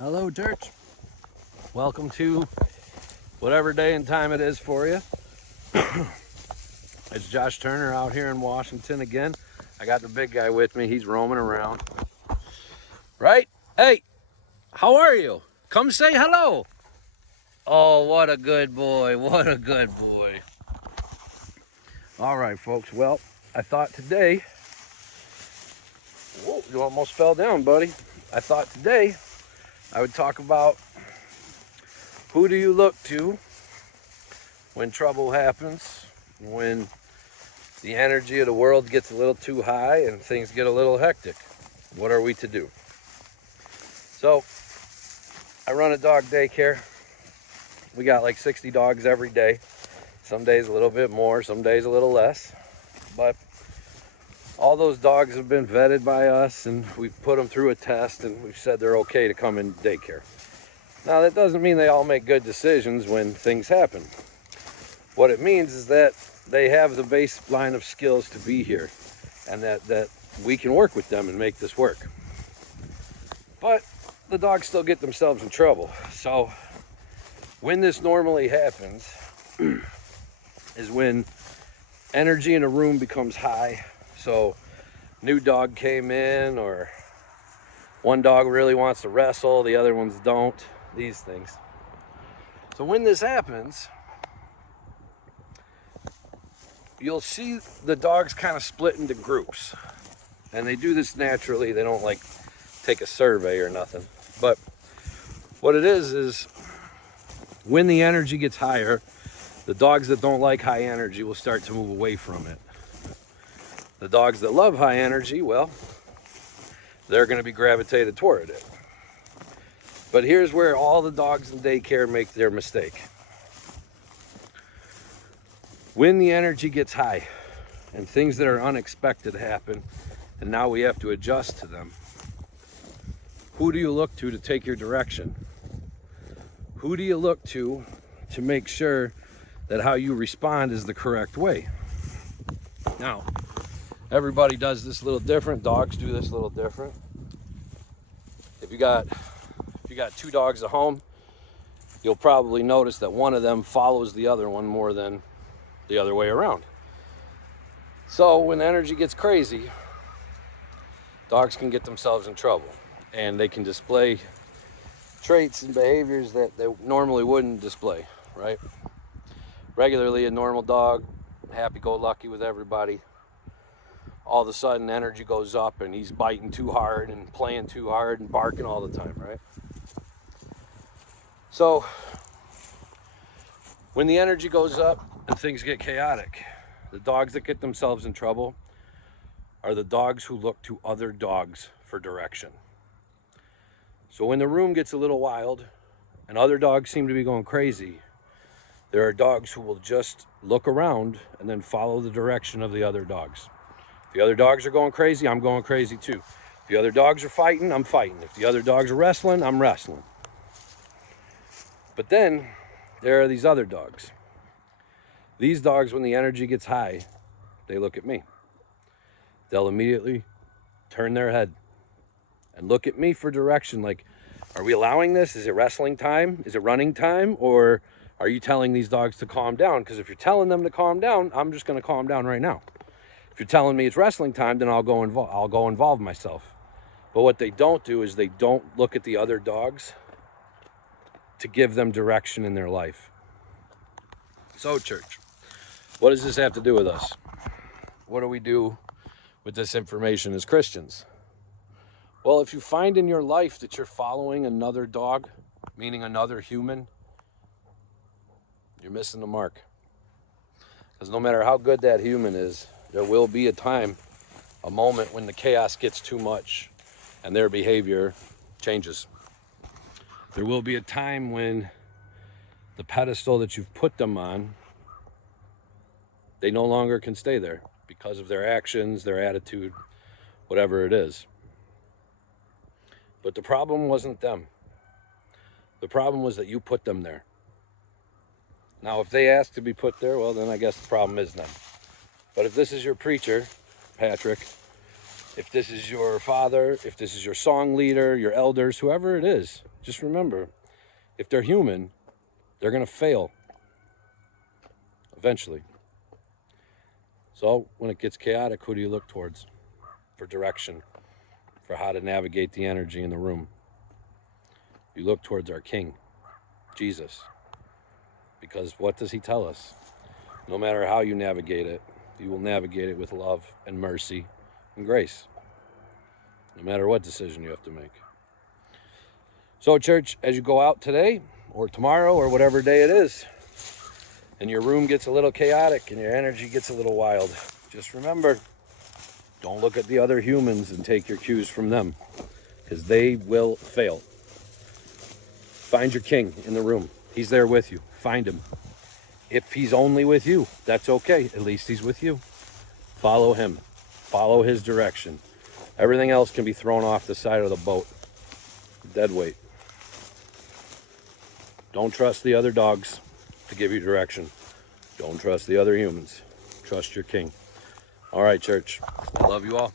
Hello, church. Welcome to whatever day and time it is for you. It's Josh Turner out here in Washington again. I got the big guy with me. He's roaming around. Right? Hey, how are you? Come say hello. Oh, what a good boy. What a good boy. All right, folks. Well, I thought today... Whoa, you almost fell down, buddy. I thought today I would talk about who do you look to when trouble happens, when the energy of the world gets a little too high and things get a little hectic. What are we to do? So, I run a dog daycare. We got like 60 dogs every day. Some days a little bit more, some days a little less. But all those dogs have been vetted by us, and we've put them through a test, and we've said they're okay to come in daycare. Now, that doesn't mean they all make good decisions when things happen. What it means is that they have the baseline of skills to be here, and that we can work with them and make this work. But the dogs still get themselves in trouble. So when this normally happens is when energy in a room becomes high. So new dog came in, or one dog really wants to wrestle, the other ones don't, these things. So when this happens, you'll see the dogs kind of split into groups. And they do this naturally. They don't like take a survey or nothing. But what it is when the energy gets higher, the dogs that don't like high energy will start to move away from it. The dogs that love high energy, well, they're going to be gravitated toward it. But here's where all the dogs in daycare make their mistake. When the energy gets high and things that are unexpected happen, and now we have to adjust to them, who do you look to take your direction? Who do you look to make sure that how you respond is the correct way? Now, everybody does this a little different. Dogs do this a little different. If you got two dogs at home, you'll probably notice that one of them follows the other one more than the other way around. So when energy gets crazy, dogs can get themselves in trouble, and they can display traits and behaviors that they normally wouldn't display, right? Regularly, a normal dog, happy-go-lucky with everybody, all of a sudden energy goes up and he's biting too hard and playing too hard and barking all the time, right? So when the energy goes up and things get chaotic, the dogs that get themselves in trouble are the dogs who look to other dogs for direction. So when the room gets a little wild and other dogs seem to be going crazy, there are dogs who will just look around and then follow the direction of the other dogs. If the other dogs are going crazy, I'm going crazy too. If the other dogs are fighting, I'm fighting. If the other dogs are wrestling, I'm wrestling. But then there are these other dogs. These dogs, when the energy gets high, they look at me. They'll immediately turn their head and look at me for direction. Like, are we allowing this? Is it wrestling time? Is it running time? Or are you telling these dogs to calm down? Because if you're telling them to calm down, I'm just going to calm down right now. If you're telling me it's wrestling time, then I'll go involve myself. But what they don't do is they don't look at the other dogs to give them direction in their life. So, church, what does this have to do with us? What do we do with this information as Christians? Well, if you find in your life that you're following another dog, meaning another human, you're missing the mark. Because no matter how good that human is, there will be a moment when the chaos gets too much and their behavior changes. There will be a time when the pedestal that you've put them on, they no longer can stay there because of their actions, their attitude, whatever it is. But the problem wasn't them. The problem was that you put them there. Now, if they ask to be put there, well, then I guess the problem is them. But if this is your preacher, Patrick, If this is your father, if this is your song leader, your elders, whoever it is, just remember, if they're human, they're going to fail eventually. So when it gets chaotic, who do you look towards for direction, for how to navigate the energy in the room? You look towards our King, Jesus. Because what does he tell us? No matter how you navigate it, you will navigate it with love and mercy and grace. No matter what decision you have to make. So, church, as you go out today or tomorrow or whatever day it is, and your room gets a little chaotic and your energy gets a little wild, just remember, don't look at the other humans and take your cues from them, because they will fail. Find your King in the room. He's there with you. Find him. If he's only with you, that's okay. At least he's with you. Follow him. Follow his direction. Everything else can be thrown off the side of the boat. Dead weight. Don't trust the other dogs to give you direction. Don't trust the other humans. Trust your King. All right, church. I love you all.